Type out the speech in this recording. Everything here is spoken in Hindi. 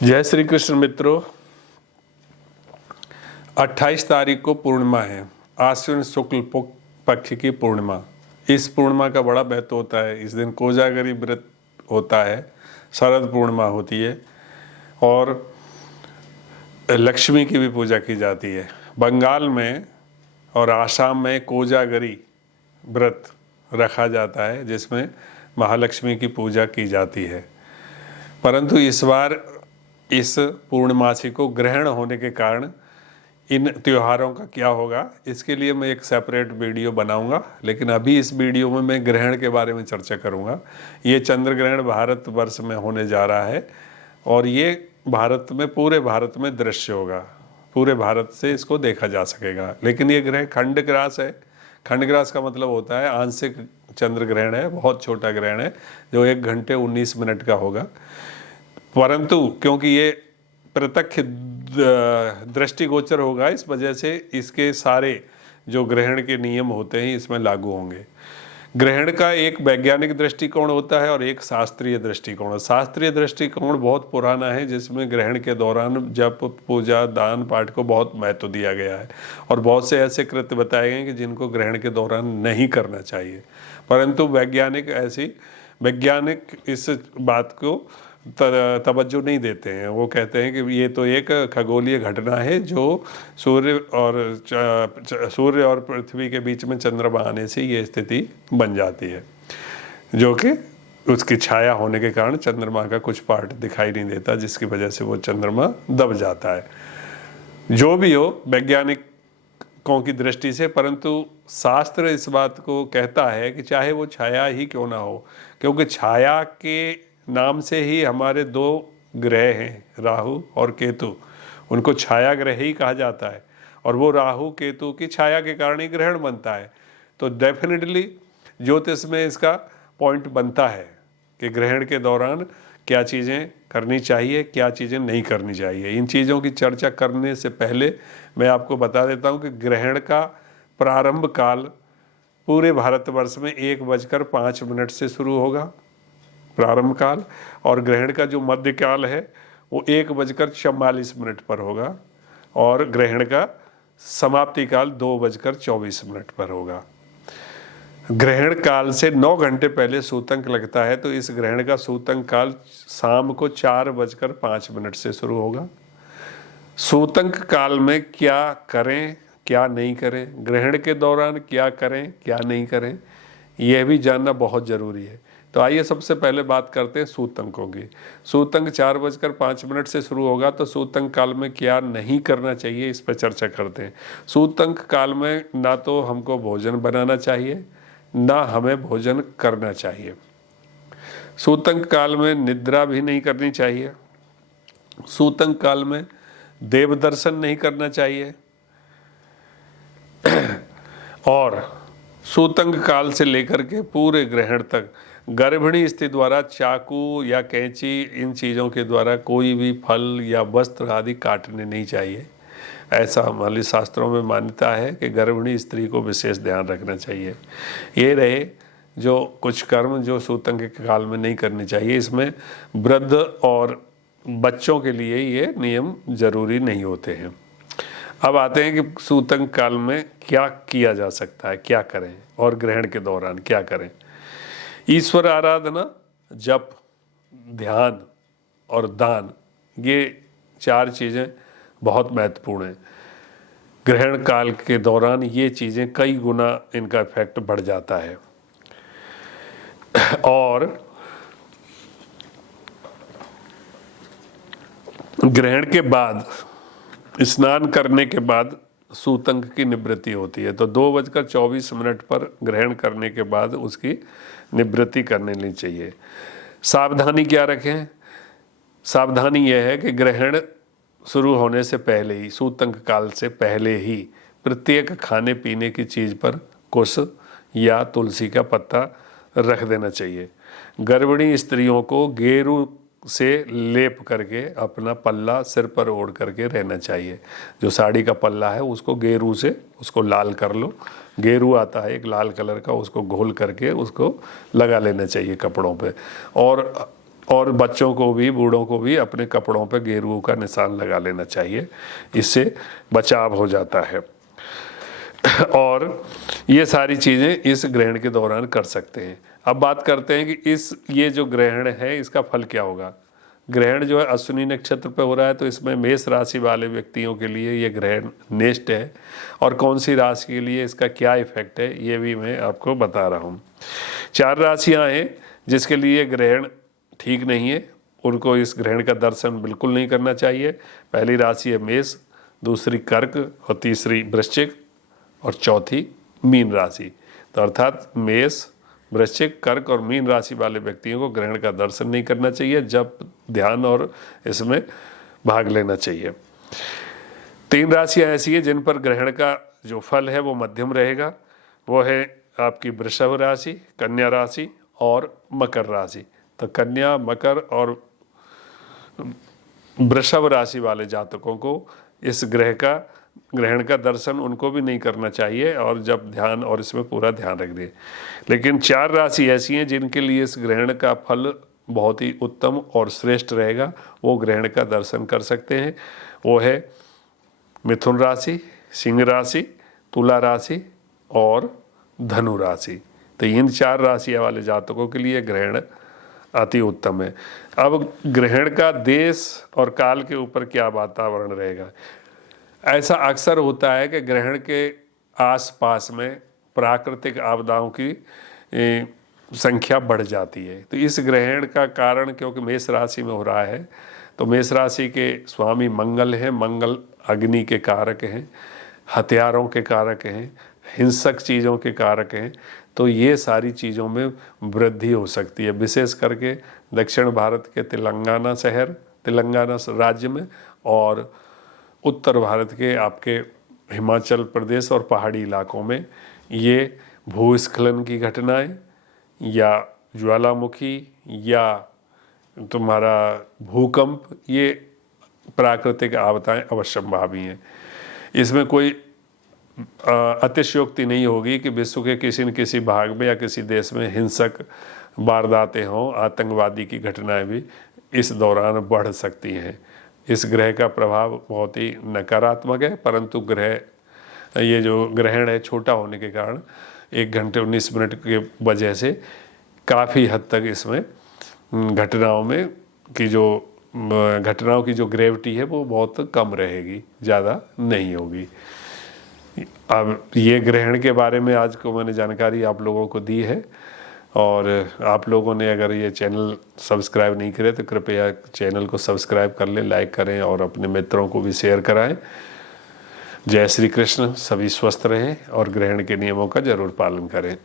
जय श्री कृष्ण मित्रों। 28 तारीख को पूर्णिमा है, आश्विन शुक्ल पक्ष की पूर्णिमा। इस पूर्णिमा का बड़ा महत्व होता है। इस दिन कोजागरी व्रत होता है, शरद पूर्णिमा होती है और लक्ष्मी की भी पूजा की जाती है। बंगाल में और आसाम में कोजागरी व्रत रखा जाता है जिसमें महालक्ष्मी की पूजा की जाती है। परंतु इस बार इस पूर्णमासी को ग्रहण होने के कारण इन त्योहारों का क्या होगा, इसके लिए मैं एक सेपरेट वीडियो बनाऊंगा। लेकिन अभी इस वीडियो में मैं ग्रहण के बारे में चर्चा करूंगा। ये चंद्र ग्रहण भारतवर्ष में होने जा रहा है और ये पूरे भारत में दृश्य होगा। पूरे भारत से इसको देखा जा सकेगा। लेकिन ये ग्रहण खंडग्रास है। खंडग्रास का मतलब होता है आंशिक चंद्र ग्रहण है, बहुत छोटा ग्रहण है जो 1 घंटे 19 मिनट का होगा। परंतु क्योंकि ये प्रत्यक्ष दृष्टिगोचर होगा, इस वजह से इसके सारे जो ग्रहण के नियम होते हैं इसमें लागू होंगे। ग्रहण का एक वैज्ञानिक दृष्टिकोण होता है और एक शास्त्रीय दृष्टिकोण। शास्त्रीय दृष्टिकोण बहुत पुराना है जिसमें ग्रहण के दौरान जप, पूजा, दान, पाठ को बहुत महत्व दिया गया है और बहुत से ऐसे कृत्य बताए गए कि जिनको ग्रहण के दौरान नहीं करना चाहिए। परंतु वैज्ञानिक इस बात को तवज्जो नहीं देते हैं। वो कहते हैं कि ये तो एक खगोलीय घटना है जो सूर्य और पृथ्वी के बीच में चंद्रमा आने से ये स्थिति बन जाती है, जो कि उसकी छाया होने के कारण चंद्रमा का कुछ पार्ट दिखाई नहीं देता, जिसकी वजह से वो चंद्रमा दब जाता है। जो भी हो वैज्ञानिकों की दृष्टि से, परंतु शास्त्र इस बात को कहता है कि चाहे वो छाया ही क्यों ना हो, क्योंकि छाया के नाम से ही हमारे 2 ग्रह हैं, राहु और केतु। उनको छाया ग्रह ही कहा जाता है और वो राहु केतु की छाया के कारण ही ग्रहण बनता है। तो डेफिनेटली ज्योतिष में इसका पॉइंट बनता है कि ग्रहण के दौरान क्या चीज़ें करनी चाहिए, क्या चीज़ें नहीं करनी चाहिए। इन चीज़ों की चर्चा करने से पहले मैं आपको बता देता हूँ कि ग्रहण का प्रारंभ काल पूरे भारतवर्ष में 1:05 से शुरू होगा, प्रारंभ काल, और ग्रहण का जो मध्य काल है वो 1:44 पर होगा और ग्रहण का समाप्ति काल 2:24 पर होगा। ग्रहण काल से 9 घंटे पहले सूतंक लगता है, तो इस ग्रहण का सूतंक काल शाम को 4:05 से शुरू होगा। सूतंक काल में क्या करें क्या नहीं करें, ग्रहण के दौरान क्या करें क्या नहीं करें, यह भी जानना बहुत ज़रूरी है। तो आइए सबसे पहले बात करते हैं सूतंकों की। सूतंक 4:05 से शुरू होगा, तो सूतंक काल में क्या नहीं करना चाहिए इस पर चर्चा करते हैं। सूतंक काल में ना तो हमको भोजन बनाना चाहिए, ना हमें भोजन करना चाहिए। सूतंक काल में निद्रा भी नहीं करनी चाहिए। सूतंक काल में देव दर्शन नहीं करना चाहिए और सूतंक काल से लेकर के पूरे ग्रहण तक गर्भिणी स्त्री द्वारा चाकू या कैंची, इन चीज़ों के द्वारा कोई भी फल या वस्त्र आदि काटने नहीं चाहिए। ऐसा हमारे शास्त्रों में मान्यता है कि गर्भिणी स्त्री को विशेष ध्यान रखना चाहिए। ये रहे जो कुछ कर्म जो सूतंक के काल में नहीं करने चाहिए। इसमें वृद्ध और बच्चों के लिए ये नियम जरूरी नहीं होते हैं। अब आते हैं कि सूतंक काल में क्या किया जा सकता है, क्या करें, और ग्रहण के दौरान क्या करें। ईश्वर आराधना, जप, ध्यान और दान, ये 4 चीज़ें बहुत महत्वपूर्ण हैं। ग्रहण काल के दौरान ये चीज़ें कई गुना इनका इफेक्ट बढ़ जाता है। और ग्रहण के बाद, स्नान करने के बाद सूतंक की निवृत्ति होती है। तो 2:24 पर ग्रहण करने के बाद उसकी निवृत्ति करने नहीं चाहिए। सावधानी क्या रखें? सावधानी यह है कि ग्रहण शुरू होने से पहले ही, सूतंक काल से पहले ही, प्रत्येक खाने पीने की चीज़ पर कुश या तुलसी का पत्ता रख देना चाहिए। गर्भिणी स्त्रियों को गेरू से लेप करके अपना पल्ला सिर पर ओढ़ करके रहना चाहिए। जो साड़ी का पल्ला है उसको गेरू से उसको लाल कर लो। गेरू आता है एक लाल कलर का, उसको घोल करके उसको लगा लेना चाहिए कपड़ों पे। और और बच्चों को भी, बूढ़ों को भी अपने कपड़ों पर गेरुओं का निशान लगा लेना चाहिए, इससे बचाव हो जाता है। और ये सारी चीज़ें इस ग्रहण के दौरान कर सकते हैं। अब बात करते हैं कि ये जो ग्रहण है इसका फल क्या होगा। ग्रहण जो है अश्विनी नक्षत्र पे हो रहा है, तो इसमें मेष राशि वाले व्यक्तियों के लिए ये ग्रहण नेष्ट है, और कौन सी राशि के लिए इसका क्या इफेक्ट है ये भी मैं आपको बता रहा हूँ। 4 राशियाँ हैं जिसके लिए ग्रहण ठीक नहीं है, उनको इस ग्रहण का दर्शन बिल्कुल नहीं करना चाहिए। पहली राशि है मेष, दूसरी कर्क, और तीसरी वृश्चिक, और चौथी मीन राशि। तो अर्थात मेष, वृश्चिक, कर्क और मीन राशि वाले व्यक्तियों को ग्रहण का दर्शन नहीं करना चाहिए, जब ध्यान और इसमें भाग लेना चाहिए। 3 राशियां ऐसी है जिन पर ग्रहण का जो फल है वो मध्यम रहेगा। वो है आपकी वृषभ राशि, कन्या राशि और मकर राशि। तो कन्या, मकर और वृषभ राशि वाले जातकों को इस ग्रहण का दर्शन उनको भी नहीं करना चाहिए, और जब ध्यान और इसमें पूरा ध्यान रख दे। लेकिन 4 राशि ऐसी हैं जिनके लिए इस ग्रहण का फल बहुत ही उत्तम और श्रेष्ठ रहेगा, वो ग्रहण का दर्शन कर सकते हैं। वो है मिथुन राशि, सिंह राशि, तुला राशि और धनु राशि। तो इन 4 राशियाँ वाले जातकों के लिए ग्रहण अति उत्तम है। अब ग्रहण का देश और काल के ऊपर क्या वातावरण रहेगा। ऐसा अक्सर होता है कि ग्रहण के आसपास में प्राकृतिक आपदाओं की संख्या बढ़ जाती है। तो इस ग्रहण का कारण, क्योंकि मेष राशि में हो रहा है, तो मेष राशि के स्वामी मंगल हैं। मंगल अग्नि के कारक हैं, हथियारों के कारक हैं, हिंसक चीज़ों के कारक हैं। तो ये सारी चीज़ों में वृद्धि हो सकती है, विशेष करके दक्षिण भारत के तेलंगाना राज्य में, और उत्तर भारत के आपके हिमाचल प्रदेश और पहाड़ी इलाकों में ये भूस्खलन की घटनाएं या ज्वालामुखी या तुम्हारा भूकंप, ये प्राकृतिक आपदाएं अवश्यंभावी हैं। इसमें कोई अतिशयोक्ति नहीं होगी कि विश्व के किसी न किसी भाग में या किसी देश में हिंसक वारदातें हों, आतंकवादी की घटनाएं भी इस दौरान बढ़ सकती हैं। इस ग्रह का प्रभाव बहुत ही नकारात्मक है, परंतु ये जो ग्रहण है छोटा होने के कारण 1 घंटे 19 मिनट के वजह से काफ़ी हद तक इसमें घटनाओं की जो ग्रेविटी है वो बहुत कम रहेगी, ज़्यादा नहीं होगी। अब ये ग्रहण के बारे में आज को मैंने जानकारी आप लोगों को दी है, और आप लोगों ने अगर ये चैनल सब्सक्राइब नहीं करे तो कृपया चैनल को सब्सक्राइब कर लें, लाइक करें और अपने मित्रों को भी शेयर कराएं। जय श्री कृष्ण। सभी स्वस्थ रहें और ग्रहण के नियमों का जरूर पालन करें।